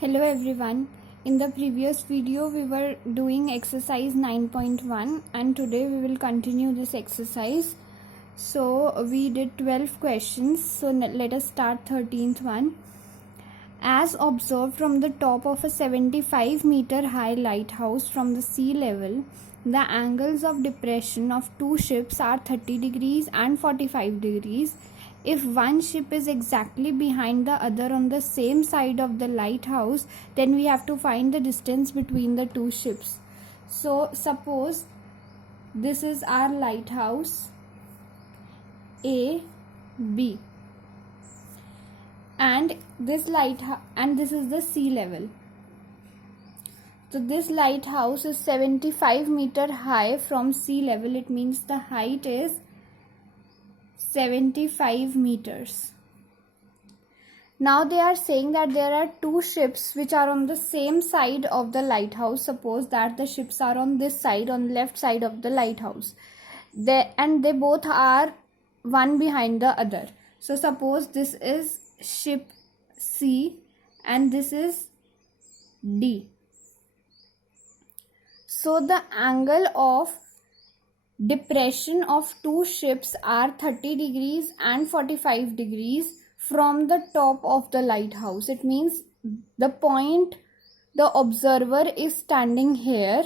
Hello everyone. In the previous video we were doing exercise 9.1 and today we will continue this exercise. So we did 12 questions. So let us start 13th one. As observed from the top of a 75-meter high lighthouse from the sea level, the angles of depression of two ships are 30 degrees and 45 degrees. If one ship is exactly behind the other on the same side of the lighthouse, then we have to find the distance between the two ships. So suppose this is our lighthouse A, B, and this is the sea level. So this lighthouse is 75-meter high from sea level. It means the height is 75 meters. Now they are saying that there are two ships which are on the same side of the lighthouse. Suppose that the ships are on this side, on left side of the lighthouse. They both are one behind the other. So suppose this is ship C and this is D. So the angle of depression of two ships are 30 degrees and 45 degrees from the top of the lighthouse. It means the point the observer is standing here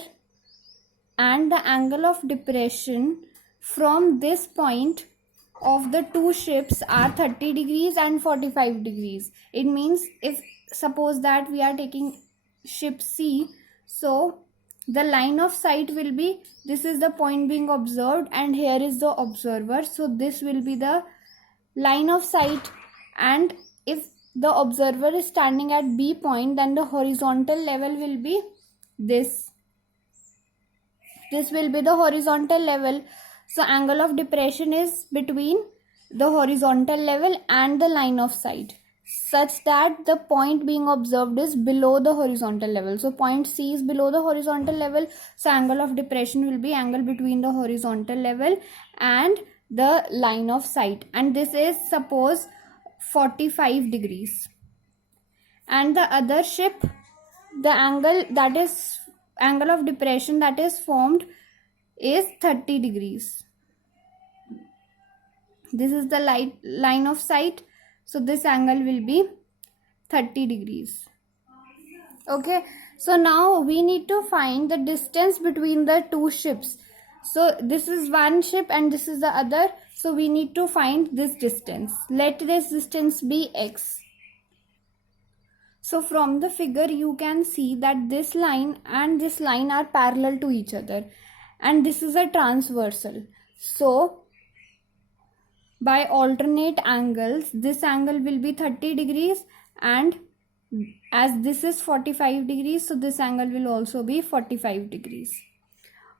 and the angle of depression from this point of the two ships are 30 degrees and 45 degrees. It means if suppose that we are taking ship C, so the line of sight will be, this is the point being observed and here is the observer. So this will be the line of sight, and if the observer is standing at B point, then the horizontal level will be this. This will be the horizontal level. So angle of depression is between the horizontal level and the line of sight, such that the point being observed is below the horizontal level. So point C is below the horizontal level. So angle of depression will be angle between the horizontal level and the line of sight. And this is suppose 45 degrees. And the other ship, the angle of depression that is formed is 30 degrees. This is the line of sight. So this angle will be 30 degrees. Okay. So now we need to find the distance between the two ships. So this is one ship and this is the other. So we need to find this distance. Let this distance be x. So from the figure you can see that this line and this line are parallel to each other. And this is a transversal. So by alternate angles, this angle will be 30 degrees, and as this is 45 degrees, so this angle will also be 45 degrees.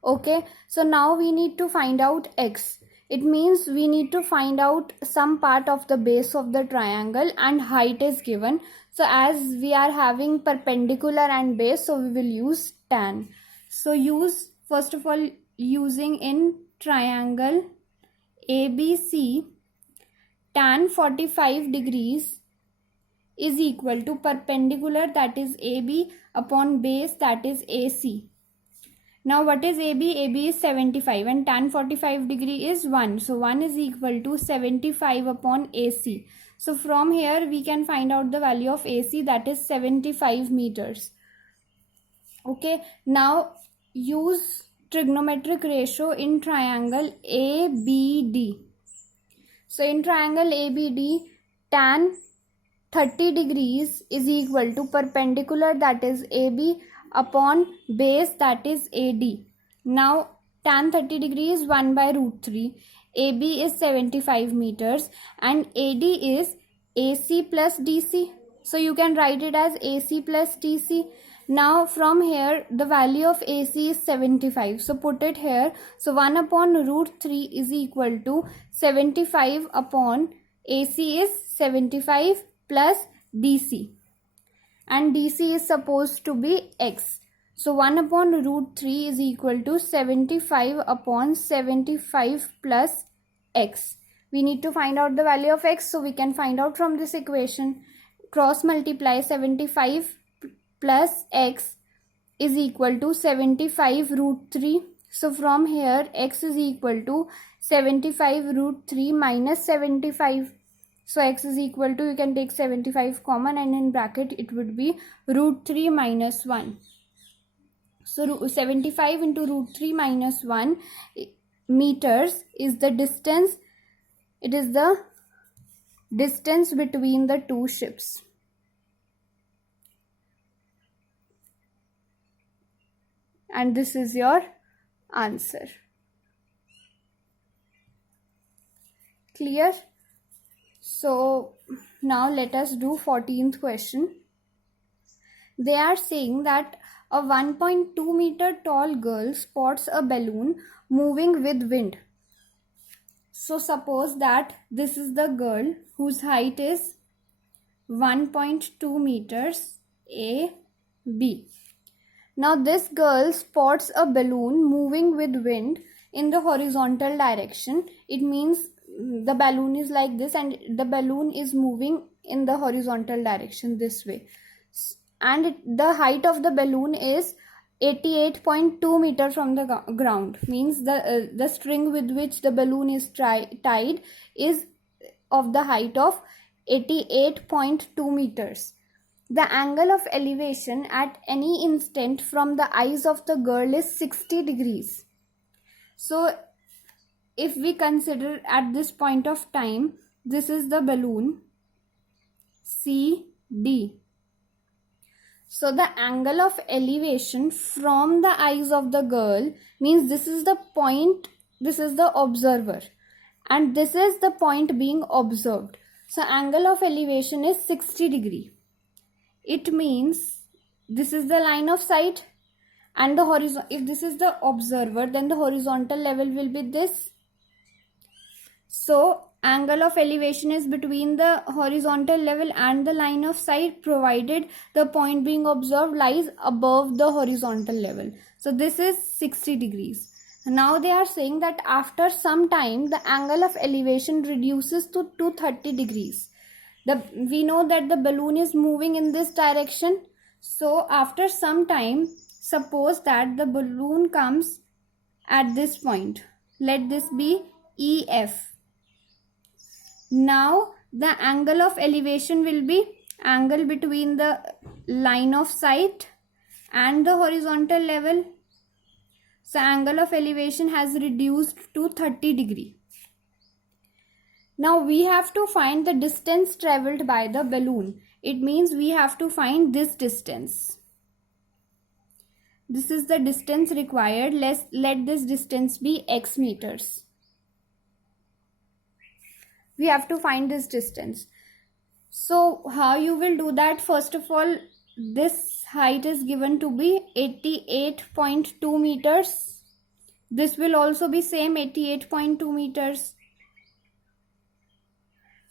Okay, so now we need to find out x. It means we need to find out some part of the base of the triangle, and height is given. So as we are having perpendicular and base, so we will use tan. So use, first of all, using in triangle ABC, tan 45 degrees is equal to perpendicular, that is AB, upon base, that is AC. Now what is AB? AB is 75 and tan 45 degree is 1. So 1 is equal to 75 upon AC. So from here we can find out the value of AC, that is 75 meters. Okay, now use trigonometric ratio in triangle ABD. So in triangle ABD, tan 30 degrees is equal to perpendicular, that is AB, upon base, that is AD. Now tan 30 degrees is 1 by root 3. AB is 75 meters and AD is AC plus DC. So you can write it as AC plus DC. Now from here the value of AC is 75. So put it here. So 1 upon root 3 is equal to 75 upon AC is 75 plus DC. And DC is supposed to be x. So 1 upon root 3 is equal to 75 upon 75 plus x. We need to find out the value of x. So we can find out from this equation. Cross multiply 75 plus x is equal to 75 root 3. So from here x is equal to 75 root 3 minus 75. So x is equal to, you can take 75 common, and in bracket it would be root 3 minus 1. So 75 into root 3 minus 1 meters is the distance. It is the distance between the two ships. And this is your answer. Clear? So now let us do 14th question. They are saying that a 1.2 meter tall girl spots a balloon moving with wind. So suppose that this is the girl whose height is 1.2 meters, A, B. Now this girl spots a balloon moving with wind in the horizontal direction. It means the balloon is like this and the balloon is moving in the horizontal direction this way. And the height of the balloon is 88.2 meter from the ground. Means the string with which the balloon is tied is of the height of 88.2 meters. The angle of elevation at any instant from the eyes of the girl is 60 degrees. So if we consider at this point of time, this is the balloon CD. So the angle of elevation from the eyes of the girl means this is the point, this is the observer, and this is the point being observed. So angle of elevation is 60 degree. It means this is the line of sight, and the horizon, if this is the observer, then the horizontal level will be this. So angle of elevation is between the horizontal level and the line of sight, provided the point being observed lies above the horizontal level. So this is 60 degrees. Now they are saying that after some time the angle of elevation reduces to 230 degrees. We know that the balloon is moving in this direction. So after some time, suppose that the balloon comes at this point. Let this be EF. Now the angle of elevation will be angle between the line of sight and the horizontal level. So angle of elevation has reduced to 30 degree. Now we have to find the distance traveled by the balloon. It means we have to find this distance. This is the distance required. Let this distance be x meters. We have to find this distance. So how you will do that? First of all, this height is given to be 88.2 meters. This will also be same 88.2 meters.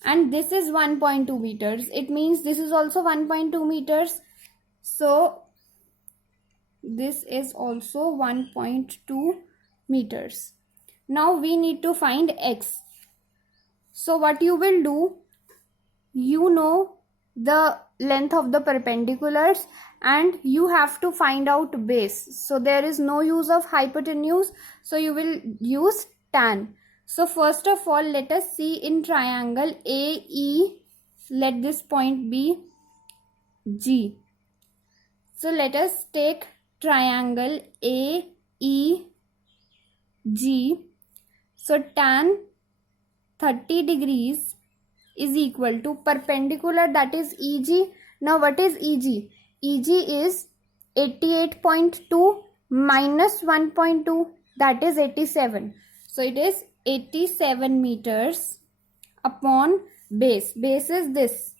And this is 1.2 meters. It means this is also 1.2 meters. So this is also 1.2 meters. Now we need to find x. So what you will do, you know the length of the perpendiculars and you have to find out base. So there is no use of hypotenuse. So you will use tan. So first of all, let us see in triangle AE, let this point be G. So let us take triangle AEG. So tan 30 degrees is equal to perpendicular, that is EG. Now what is EG? EG is 88.2 minus 1.2, that is 87. So it is 87 meters upon base. Base is this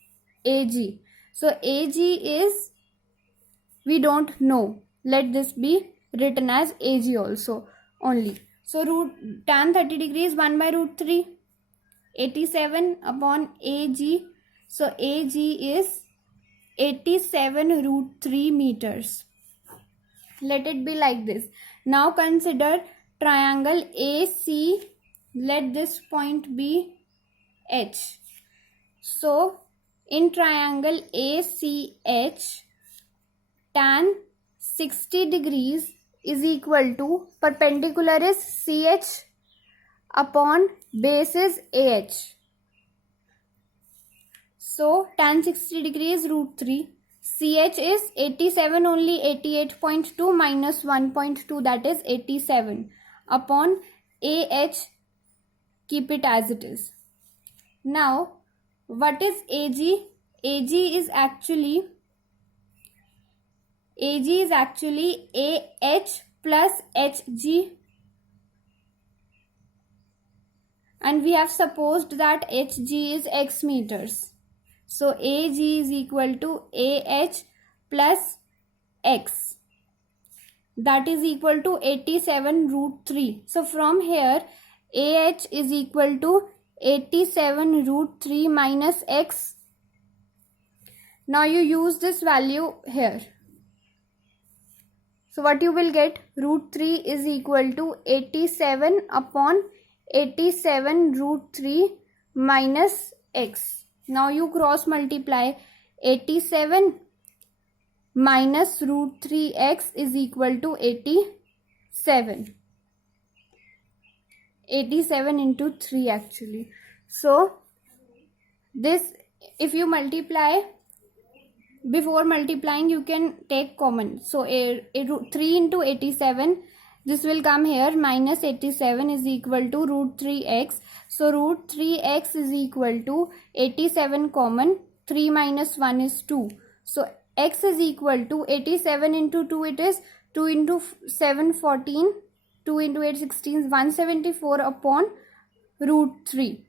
AG. So AG is, we don't know. Let this be written as AG also only. So tan 30 degrees 1 by root 3. 87 upon AG. So AG is 87 root 3 meters. Let it be like this. Now consider triangle AC. Let this point be H. So in triangle ACH, tan 60 degrees is equal to, perpendicular is CH upon base is AH. So tan 60 degrees root 3. CH is 87 only, 88.2 minus 1.2, that is 87 upon AH, keep it as it is. Now what is AG? AG is actually AH plus HG, and we have supposed that HG is x meters. So AG is equal to AH plus x, that is equal to 87 root 3. So from here AH is equal to 87 root 3 minus x. Now you use this value here. So what you will get, root 3 is equal to 87 upon 87 root 3 minus x. Now you cross multiply, 87 minus root 3x is equal to 87. 87 into 3 actually. So this, if you multiply, before multiplying you can take common. So 3 into 87, this will come here, minus 87 is equal to root 3x. So root 3x is equal to 87 common, 3 minus 1 is 2. So x is equal to 87 into 2, it is 2 into 7 14, 2 into 8 16, 174 upon root 3.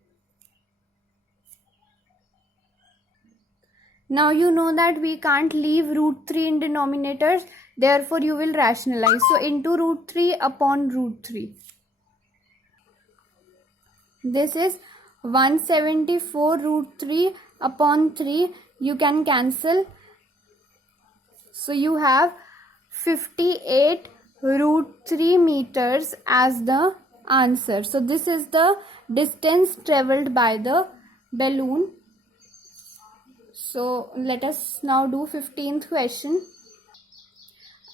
Now you know that we can't leave root 3 in denominators, therefore you will rationalize. So into root 3 upon root 3. This is 174 root 3 upon 3. You can cancel. So you have 58 root 3 meters as the answer. So this is the distance traveled by the balloon. So let us now do 15th question.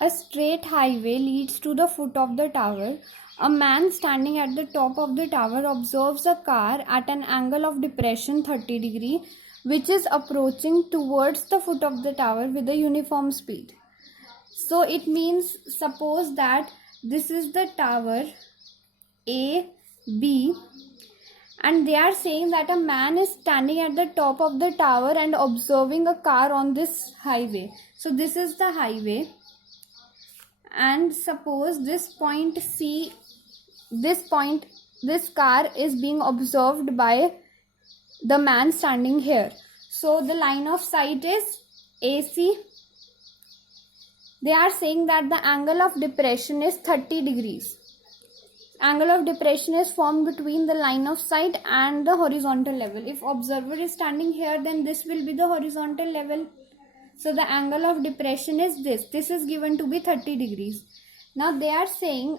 A straight highway leads to the foot of the tower. A man standing at the top of the tower observes a car at an angle of depression 30 degree, which is approaching towards the foot of the tower with a uniform speed. So it means, suppose that this is the tower A, B, and they are saying that a man is standing at the top of the tower and observing a car on this highway. So this is the highway, and suppose this point C, this car is being observed by the man standing here. So the line of sight is AC. They are saying that the angle of depression is 30 degrees. Angle of depression is formed between the line of sight and the horizontal level. If observer is standing here, then this will be the horizontal level. So the angle of depression is this. This is given to be 30 degrees. Now they are saying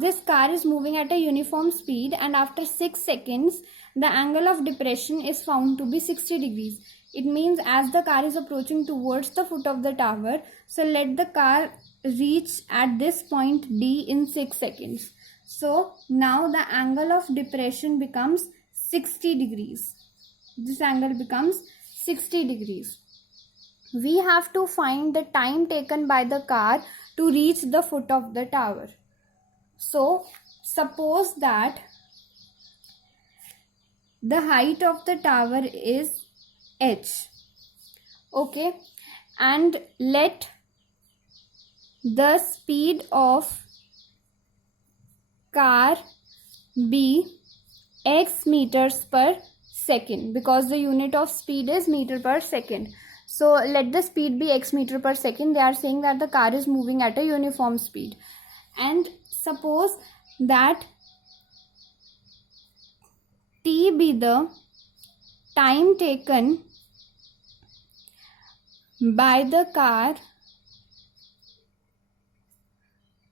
this car is moving at a uniform speed, and after 6 seconds, the angle of depression is found to be 60 degrees. It means as the car is approaching towards the foot of the tower, so let the car reach at this point D in 6 seconds. So now the angle of depression becomes 60 degrees. This angle becomes 60 degrees. We have to find the time taken by the car to reach the foot of the tower. So suppose that the height of the tower is h, okay, and let the speed of car be x meters per second, because the unit of speed is meter per second. So let the speed be x meter per second. They are saying that the car is moving at a uniform speed, and suppose that t be the time taken by the car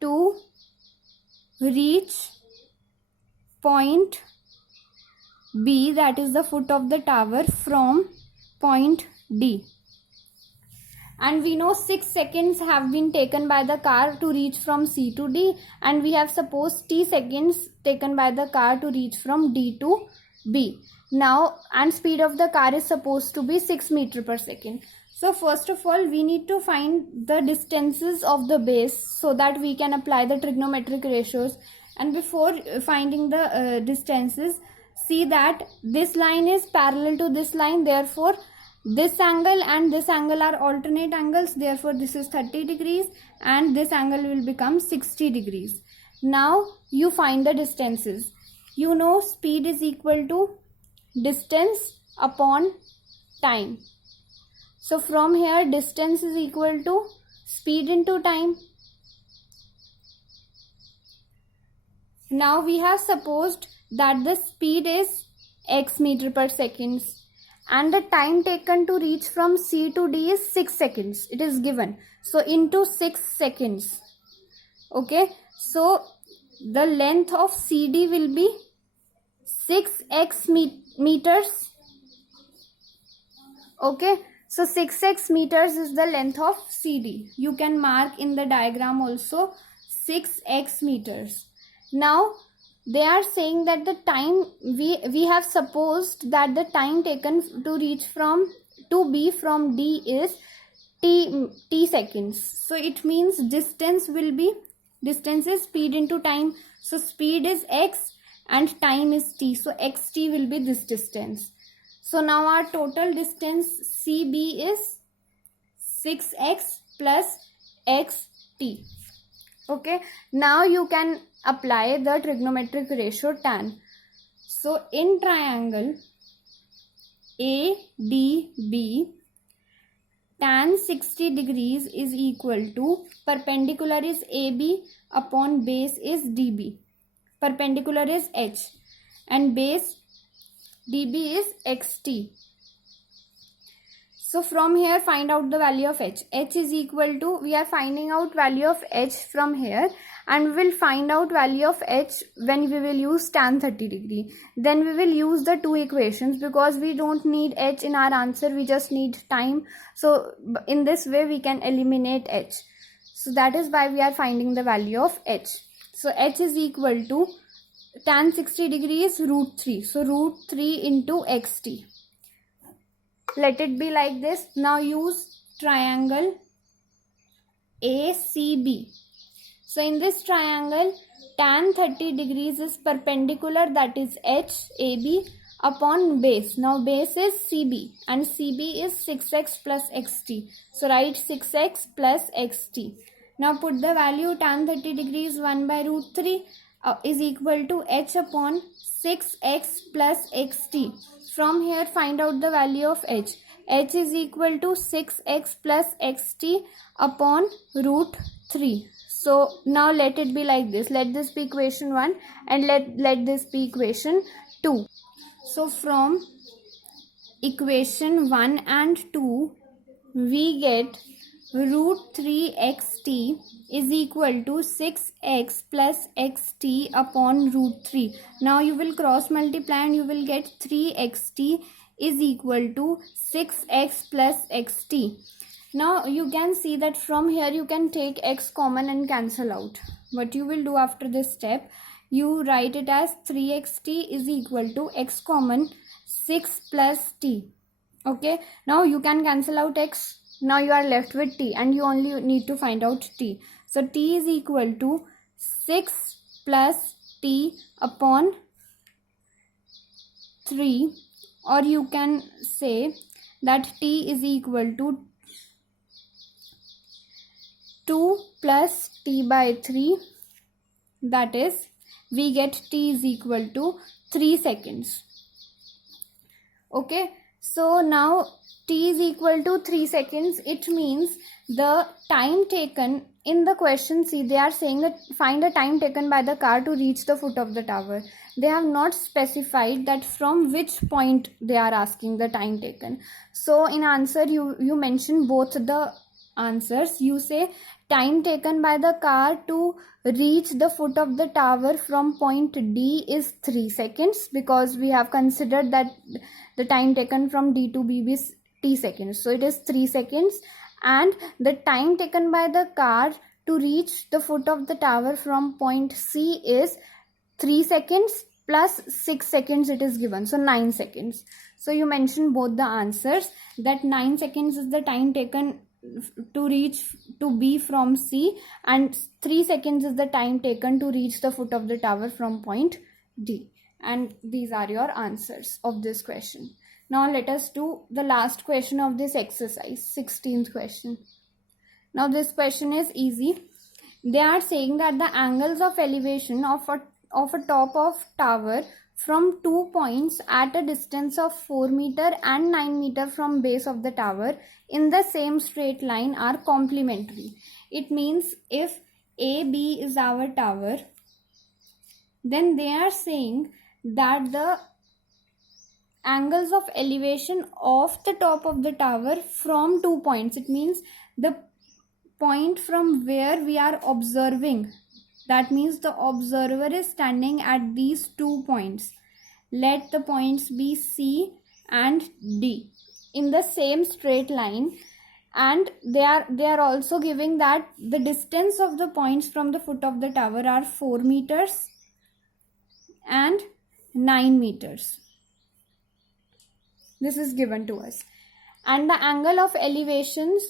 to reach point B, that is the foot of the tower, from point D. and we know 6 seconds have been taken by the car to reach from C to D, and we have supposed t seconds taken by the car to reach from D to B. Now, and speed of the car is supposed to be 6 meter per second. So first of all, we need to find the distances of the base so that we can apply the trigonometric ratios. And before finding the distances, see that this line is parallel to this line, therefore this angle and this angle are alternate angles, therefore this is 30 degrees and this angle will become 60 degrees. Now you find the distances. You know speed is equal to distance upon time. So from here distance is equal to speed into time. Now we have supposed that the speed is x meter per second and the time taken to reach from C to D is 6 seconds. It is given. So into 6 seconds. Okay. So the length of CD will be 6x meters. Okay. So 6x meters is the length of CD. You can mark in the diagram also 6x meters. Now they are saying that the time we have supposed that the time taken to reach from to B from D is t seconds. So it means distance is speed into time. So speed is x and time is t. So xt will be this distance. So now our total distance CB is 6x plus xt. Okay. Now you can apply the trigonometric ratio tan. So in triangle ADB, tan 60 degrees is equal to perpendicular is AB upon base is DB. Perpendicular is H and base DB is XT. So from here find out the value of H. H is equal to, we are finding out value of H from here, and we will find out value of H when we will use tan 30 degree. Then we will use the two equations because we don't need H in our answer, we just need time. So in this way we can eliminate H. So that is why we are finding the value of H. So H is equal to tan 60 degrees root 3. So root 3 into xt. Let it be like this. Now use triangle ACB. So in this triangle, tan 30 degrees is perpendicular, that is HAB upon base. Now base is CB and CB is 6x plus xt. So write 6x plus xt. Now put the value tan 30 degrees 1 by root 3 is equal to H upon 6x plus xt. From here find out the value of H. H is equal to 6x plus xt upon root 3. So now let it be like this. Let this be equation 1 and let this be equation 2. So from equation 1 and 2 we get root 3 xt is equal to 6x plus xt upon root 3. Now you will cross multiply and you will get 3xt is equal to 6x plus xt. Now you can see that from here you can take x common and cancel out. What you will do after this step, you write it as 3xt is equal to x common 6 plus t. Okay, now you can cancel out x. Now you are left with t and you only need to find out t. So t is equal to 6 plus t upon 3, or you can say that t is equal to 2 plus t by 3, that is we get t is equal to 3 seconds. Okay, so now t is equal to 3 seconds. It means the time taken in the question, see they are saying that find the time taken by the car to reach the foot of the tower. They have not specified that from which point they are asking the time taken. So in answer you mention both the answers. You say time taken by the car to reach the foot of the tower from point D is 3 seconds because we have considered that the time taken from D to B is t seconds. So it is 3 seconds. and the time taken by the car to reach the foot of the tower from point C is 3 seconds plus 6 seconds it is given, so 9 seconds. So you mention both the answers, that 9 seconds is the time taken to reach to B from C, and 3 seconds is the time taken to reach the foot of the tower from point D. And these are your answers of this question. Now let us do the last question of this exercise, 16th question. Now this question is easy. They are saying that the angles of elevation of a top of tower from 2 points at a distance of 4 meter and 9 meter from base of the tower in the same straight line are complementary. It means if AB is our tower, then they are saying that the angles of elevation of the top of the tower from 2 points, it means the point from where we are observing, that means the observer is standing at these 2 points. Let the points be C and D in the same straight line, and they are also giving that the distance of the points from the foot of the tower are 4 meters and 9 meters. This is given to us, and the angle of elevations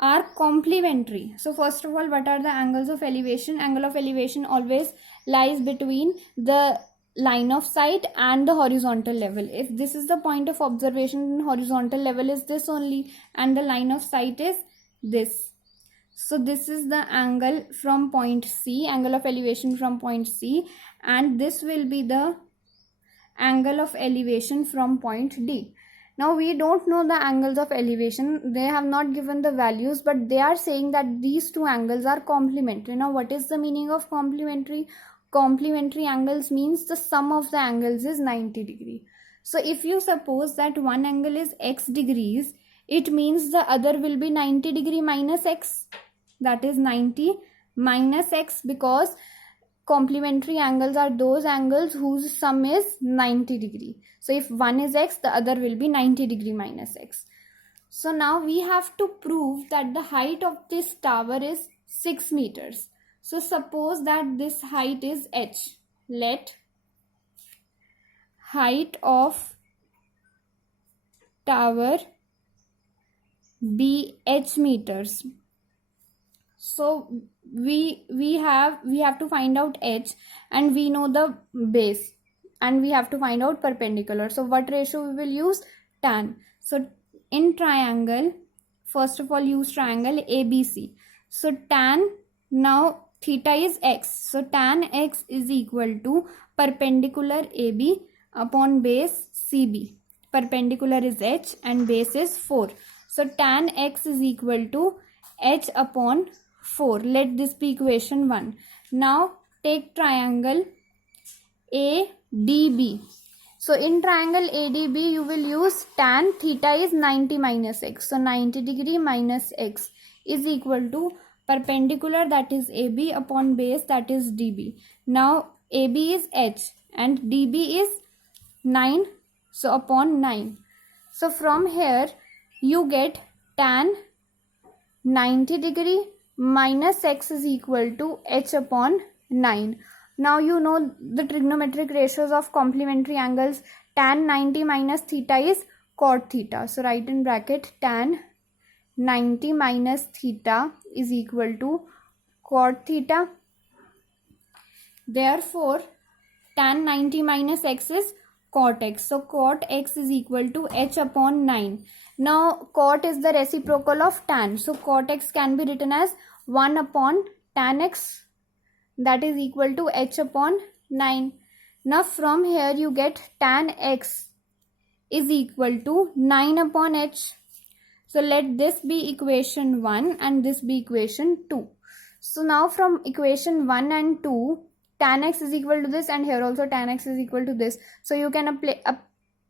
are complementary. So first of all, what are the angles of elevation? Angle of elevation always lies between the line of sight and the horizontal level. If this is the point of observation, horizontal level is this only, and the line of sight is this. So this is the angle from point C, angle of elevation from point C, and this will be the angle of elevation from point D. Now we don't know the angles of elevation, they have not given the values, but they are saying that these two angles are complementary. Now what is the meaning of complementary? Complementary angles means the sum of the angles is 90 degree. So if you suppose that one angle is x degrees, it means the other will be 90 degree minus x, that is 90 minus x, because complementary angles are those angles whose sum is 90 degree. So if one is x, the other will be 90 degree minus x. So now we have to prove that the height of this tower is 6 meters. So suppose that this height is h. Let height of tower be h meters. So we have to find out h, and we know the base, and we have to find out perpendicular. So what ratio we will use? Tan. So in triangle, first of all use triangle ABC. So tan, now theta is x, so tan x is equal to perpendicular AB upon base CB. Perpendicular is h and base is 4. So tan x is equal to h upon 4. Let this be equation 1. Now take triangle ADB. So in triangle ADB you will use tan theta is 90 minus x. So 90 degree minus x is equal to perpendicular, that is AB, upon base, that is DB. Now AB is h and DB is 9, so upon 9. So from here you get tan 90 degree minus x is equal to h upon 9. Now you know the trigonometric ratios of complementary angles. Tan 90 minus theta is cot theta. So write in bracket tan 90 minus theta is equal to cot theta. Therefore tan 90 minus x is cot x. So cot x is equal to h upon 9. Now cot is the reciprocal of tan. So cot x can be written as 1 upon tan x, that is equal to h upon 9. Now from here you get tan x is equal to 9 upon h. So let this be equation 1 and this be equation 2. So now from equation 1 and 2, tan x is equal to this, and here also tan x is equal to this. So you can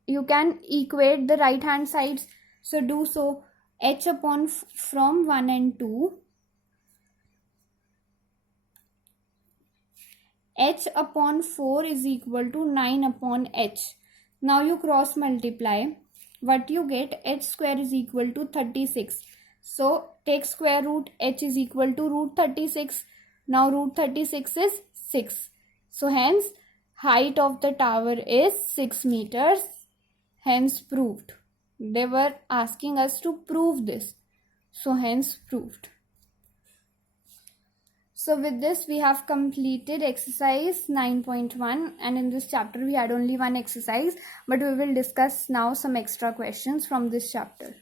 you can equate the right hand sides. So do so. H upon from 1 and 2, h upon 4 is equal to 9 upon h. Now you cross multiply. What you get? H square is equal to 36. So take square root, h is equal to root 36. Now root 36 is 6. So hence height of the tower is 6 meters. Hence proved. They were asking us to prove this. So hence proved. So with this we have completed exercise 9.1, and in this chapter we had only one exercise, but we will discuss now some extra questions from this chapter.